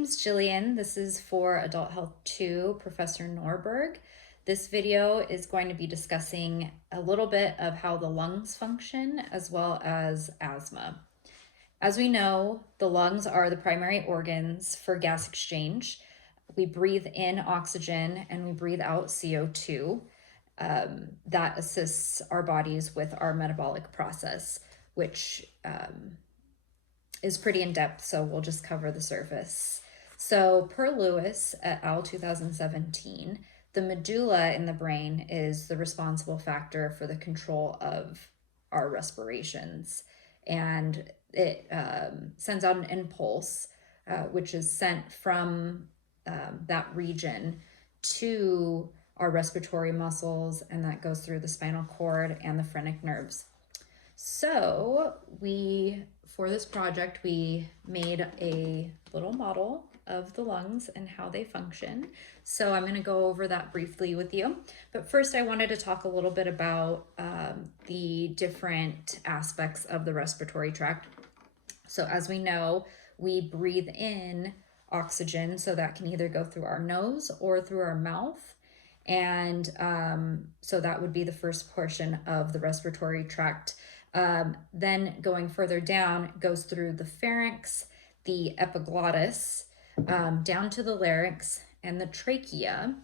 name's Jillian. This is for Adult Health 2, Professor Norberg. This video is going to be discussing a little bit of how the lungs function as well as asthma. As we know, the lungs are the primary organs for gas exchange. We breathe in oxygen and we breathe out CO2. That assists our bodies with our metabolic process, which is pretty in-depth, so we'll just cover the surface. So per Lewis et al. 2017, the medulla in the brain is the responsible factor for the control of our respirations. And it sends out an impulse, which is sent from that region to our respiratory muscles, and that goes through the spinal cord and the phrenic nerves. So for this project, we made a little model of the lungs and how they function. So I'm going to go over that briefly with you. But first, I wanted to talk a little bit about the different aspects of the respiratory tract. So as we know, we breathe in oxygen, so that can either go through our nose or through our mouth. And so that would be the first portion of the respiratory tract. Then going further down, goes through the pharynx, the epiglottis, down to the larynx and the trachea.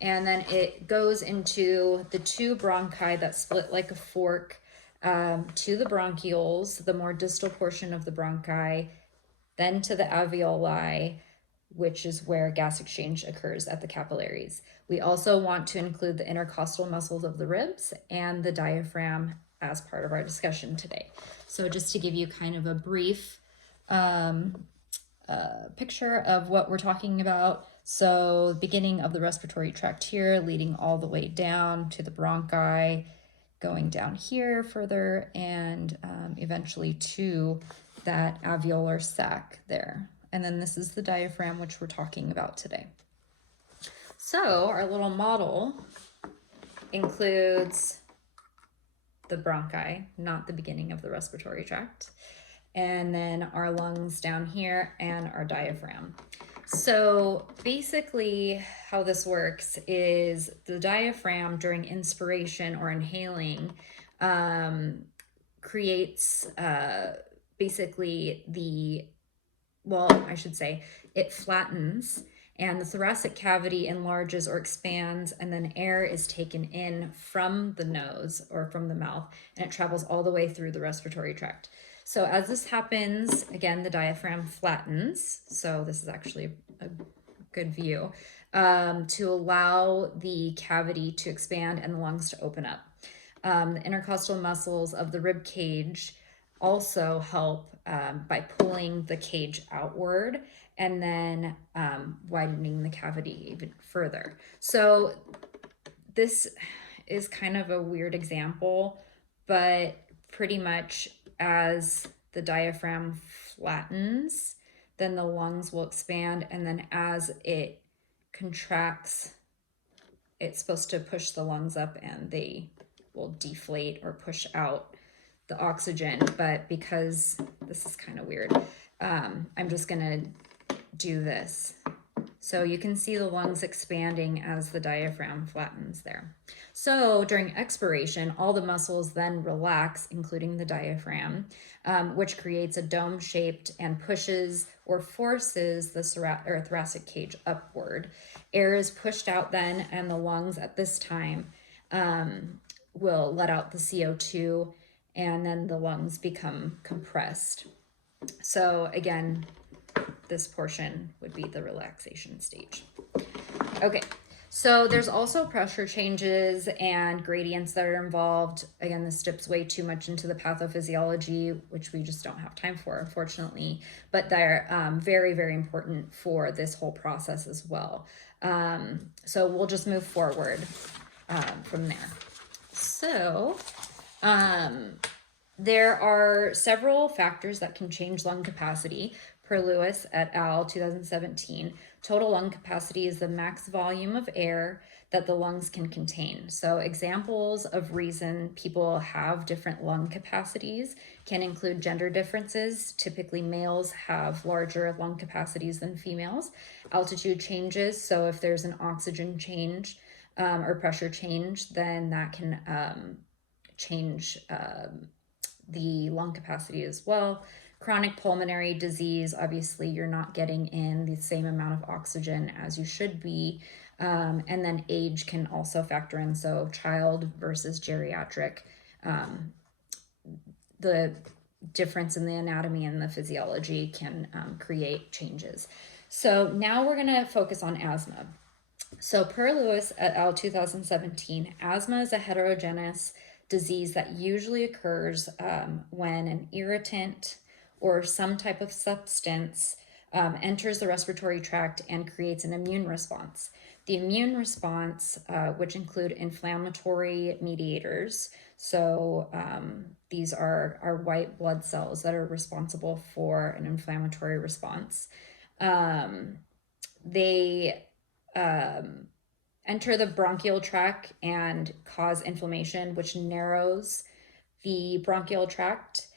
And then it goes into the two bronchi that split like a fork, to the bronchioles, the more distal portion of the bronchi, then to the alveoli, which is where gas exchange occurs at the capillaries. We also want to include the intercostal muscles of the ribs and the diaphragm as part of our discussion today. So just to give you kind of a brief picture of what we're talking about. So beginning of the respiratory tract here, leading all the way down to the bronchi, going down here further, and eventually to that alveolar sac there. And then this is the diaphragm, which we're talking about today. So our little model includes the bronchi, not the beginning of the respiratory tract, and then our lungs down here and our diaphragm. So basically how this works is the diaphragm during inspiration or inhaling creates basically it flattens, and the thoracic cavity enlarges or expands, and then air is taken in from the nose or from the mouth, and it travels all the way through the respiratory tract. So as this happens, again, the diaphragm flattens. So this is actually a good view, to allow the cavity to expand and the lungs to open up. The intercostal muscles of the rib cage also help by pulling the cage outward and then widening the cavity even further. So this is kind of a weird example, but pretty much as the diaphragm flattens, then the lungs will expand, and then as it contracts, it's supposed to push the lungs up and they will deflate or push out the oxygen. But because this is kind of weird, I'm just gonna do this. So you can see the lungs expanding as the diaphragm flattens there. So during expiration, all the muscles then relax, including the diaphragm, which creates a dome-shaped and pushes or forces the thoracic cage upward. Air is pushed out then, and the lungs at this time will let out the CO2, and then the lungs become compressed. So again, this portion would be the relaxation stage. Okay, so there's also pressure changes and gradients that are involved. Again, this dips way too much into the pathophysiology, which we just don't have time for, unfortunately, but they're very, very important for this whole process as well. So we'll just move forward from there. So There are several factors that can change lung capacity. Per Lewis et al. 2017, total lung capacity is the max volume of air that the lungs can contain. So examples of reason people have different lung capacities can include gender differences. Typically males have larger lung capacities than females. Altitude changes, so if there's an oxygen change or pressure change, then that can change the lung capacity as well. Chronic pulmonary disease, obviously you're not getting in the same amount of oxygen as you should be. And then age can also factor in, so child versus geriatric. The difference in the anatomy and the physiology can create changes. So now we're going to focus on asthma. So per Lewis et al. 2017, asthma is a heterogeneous disease that usually occurs when an irritant or some type of substance enters the respiratory tract and creates an immune response. The immune response, which include inflammatory mediators, so these are white blood cells that are responsible for an inflammatory response. They enter the bronchial tract and cause inflammation, which narrows the bronchial tract,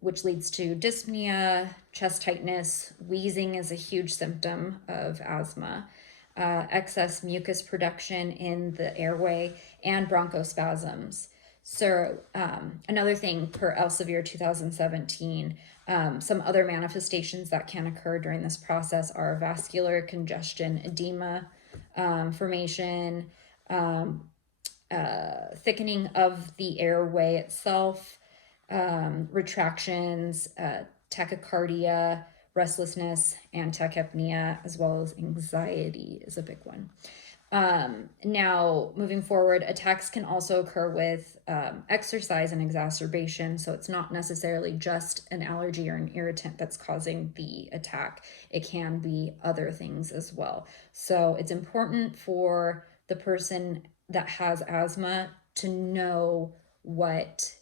which leads to dyspnea, chest tightness. Wheezing is a huge symptom of asthma. Excess mucus production in the airway, and bronchospasms. So another thing per Elsevier 2017, some other manifestations that can occur during this process are vascular congestion, edema formation, thickening of the airway itself, retractions, tachycardia, restlessness, and tachypnea, as well as anxiety is a big one. Now, moving forward, attacks can also occur with exercise and exacerbation. So it's not necessarily just an allergy or an irritant that's causing the attack. It can be other things as well. So it's important for the person that has asthma to know what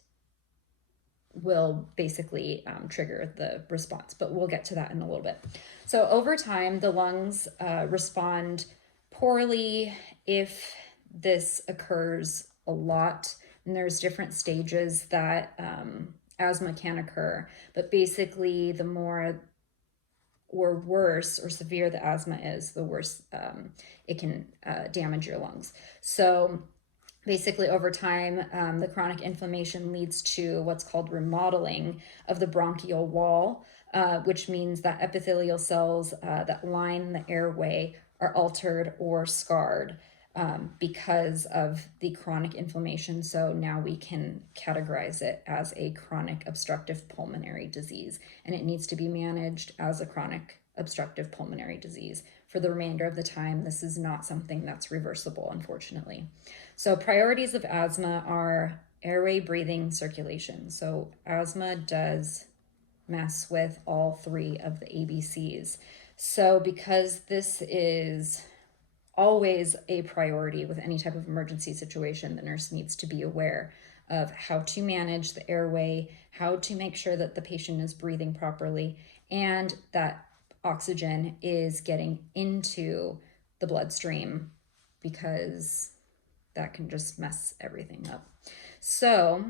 will basically trigger the response, but we'll get to that in a little bit. So over time, the lungs respond poorly if this occurs a lot, and there's different stages that asthma can occur, but basically the more or worse or severe the asthma is, the worse it can damage your lungs. So basically, over time, the chronic inflammation leads to what's called remodeling of the bronchial wall, which means that epithelial cells that line the airway are altered or scarred because of the chronic inflammation. So now we can categorize it as a chronic obstructive pulmonary disease, and it needs to be managed as a chronic obstructive pulmonary disease. For the remainder of the time, this is not something that's reversible, unfortunately. So priorities of asthma are airway, breathing, circulation. So asthma does mess with all three of the ABCs. So because this is always a priority with any type of emergency situation, the nurse needs to be aware of how to manage the airway, how to make sure that the patient is breathing properly, and that oxygen is getting into the bloodstream, because that can just mess everything up. So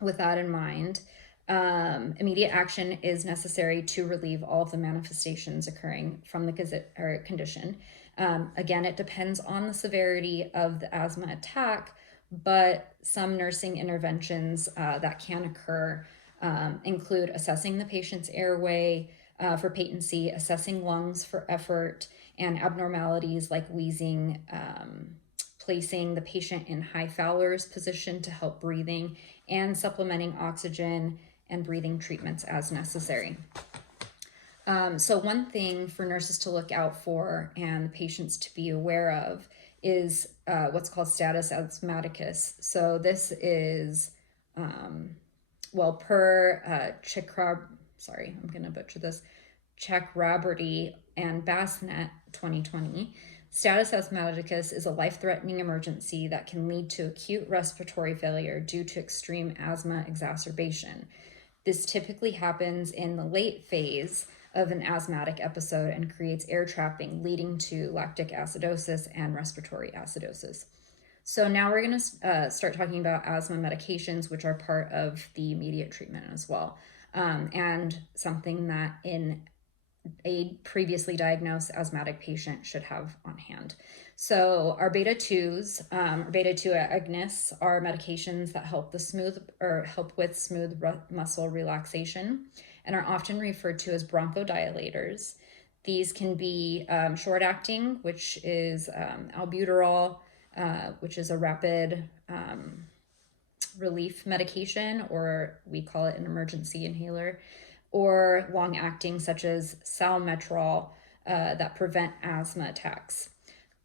with that in mind, immediate action is necessary to relieve all of the manifestations occurring from the condition. Again, it depends on the severity of the asthma attack, but some nursing interventions that can occur include assessing the patient's airway for patency, assessing lungs for effort and abnormalities like wheezing, placing the patient in high Fowler's position to help breathing, and supplementing oxygen and breathing treatments as necessary. So one thing for nurses to look out for and patients to be aware of is what's called status asthmaticus. So this is, per Chakraborty and Bassnet 2020, Status asthmaticus is a life-threatening emergency that can lead to acute respiratory failure due to extreme asthma exacerbation. This typically happens in the late phase of an asthmatic episode and creates air trapping, leading to lactic acidosis and respiratory acidosis. So now we're going to start talking about asthma medications, which are part of the immediate treatment as well, and something that in a previously diagnosed asthmatic patient should have on hand. So our beta 2s, beta 2 agonists, are medications that help with smooth muscle relaxation and are often referred to as bronchodilators. These can be short acting, which is albuterol, which is a rapid relief medication, or we call it an emergency inhaler, or long acting, such as salmeterol, that prevent asthma attacks.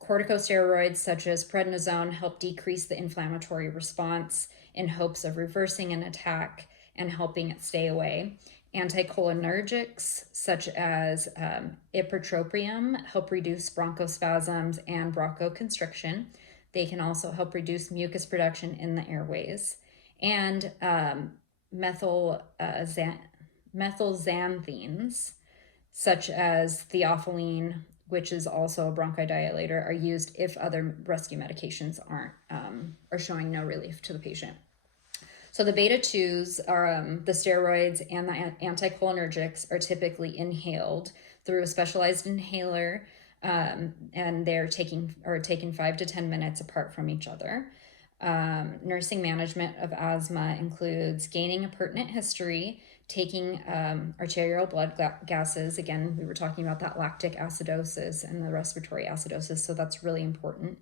Corticosteroids, such as prednisone, help decrease the inflammatory response in hopes of reversing an attack and helping it stay away. Anticholinergics, such as ipratropium, help reduce bronchospasms and bronchoconstriction. They can also help reduce mucus production in the airways. And methylxanthines, such as theophylline, which is also a bronchodilator, are used if other rescue medications are showing no relief to the patient. So the beta 2s are the steroids, and the anticholinergics are typically inhaled through a specialized inhaler, and they're taken 5 to 10 minutes apart from each other. Nursing management of asthma includes gaining a pertinent history, taking arterial blood gases. Again, we were talking about that lactic acidosis and the respiratory acidosis, so that's really important.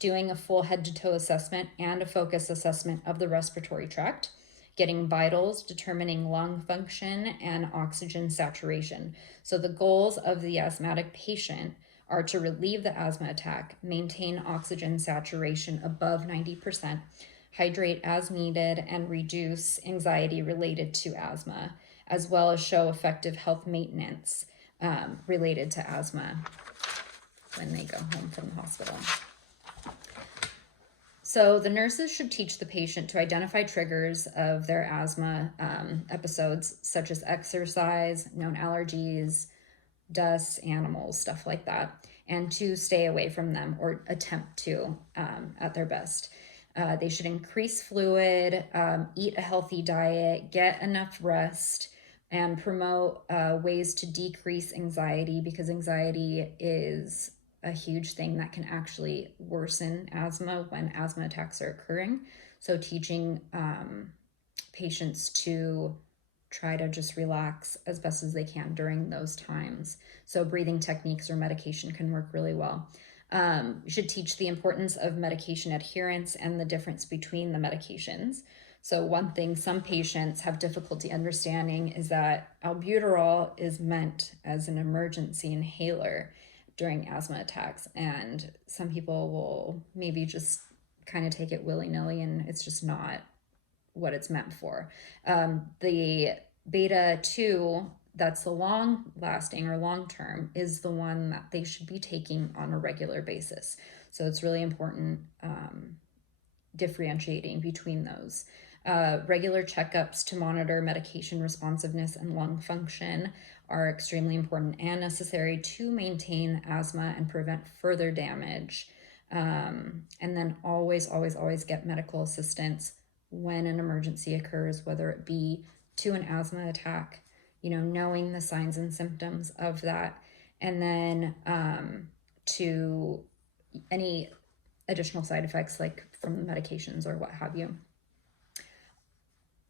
Doing a full head-to-toe assessment and a focus assessment of the respiratory tract, getting vitals, determining lung function, and oxygen saturation. So the goals of the asthmatic patient are to relieve the asthma attack, maintain oxygen saturation above 90%, hydrate as needed, and reduce anxiety related to asthma, as well as show effective health maintenance related to asthma when they go home from the hospital. So the nurses should teach the patient to identify triggers of their asthma episodes, such as exercise, known allergies, dust, animals, stuff like that, and to stay away from them or attempt to at their best. They should increase fluid, eat a healthy diet, get enough rest, and promote ways to decrease anxiety, because anxiety is a huge thing that can actually worsen asthma when asthma attacks are occurring. So teaching patients to try to just relax as best as they can during those times. So breathing techniques or medication can work really well. You should teach the importance of medication adherence and the difference between the medications. So one thing some patients have difficulty understanding is that albuterol is meant as an emergency inhaler during asthma attacks, and some people will maybe just kind of take it willy-nilly, and it's just not what it's meant for. The beta 2, that's the long lasting or long term, is the one that they should be taking on a regular basis. So it's really important differentiating between those. Regular checkups to monitor medication responsiveness and lung function are extremely important and necessary to maintain asthma and prevent further damage. And then always get medical assistance when an emergency occurs, whether it be to an asthma attack, knowing the signs and symptoms of that, and then to any additional side effects like from the medications or what have you.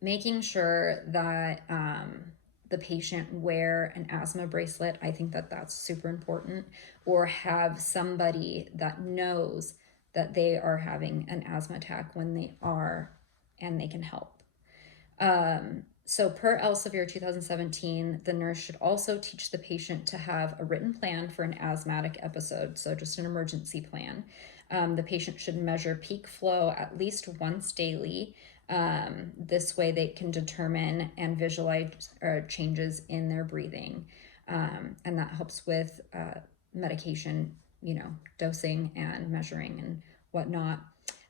Making sure that the patient wear an asthma bracelet, I think that that's super important, or have somebody that knows that they are having an asthma attack when they are, and they can help. So per Elsevier 2017, the nurse should also teach the patient to have a written plan for an asthmatic episode, so just an emergency plan. The patient should measure peak flow at least once daily. This way they can determine and visualize changes in their breathing, and that helps with medication dosing and measuring and whatnot.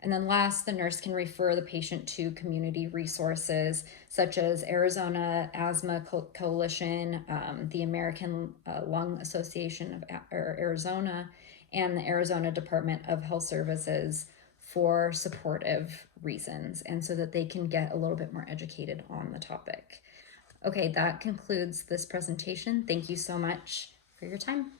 And then last, the nurse can refer the patient to community resources such as Arizona Asthma Coalition, the American Lung Association of Arizona, and the Arizona Department of Health Services for supportive reasons, and so that they can get a little bit more educated on the topic. Okay, that concludes this presentation. Thank you so much for your time.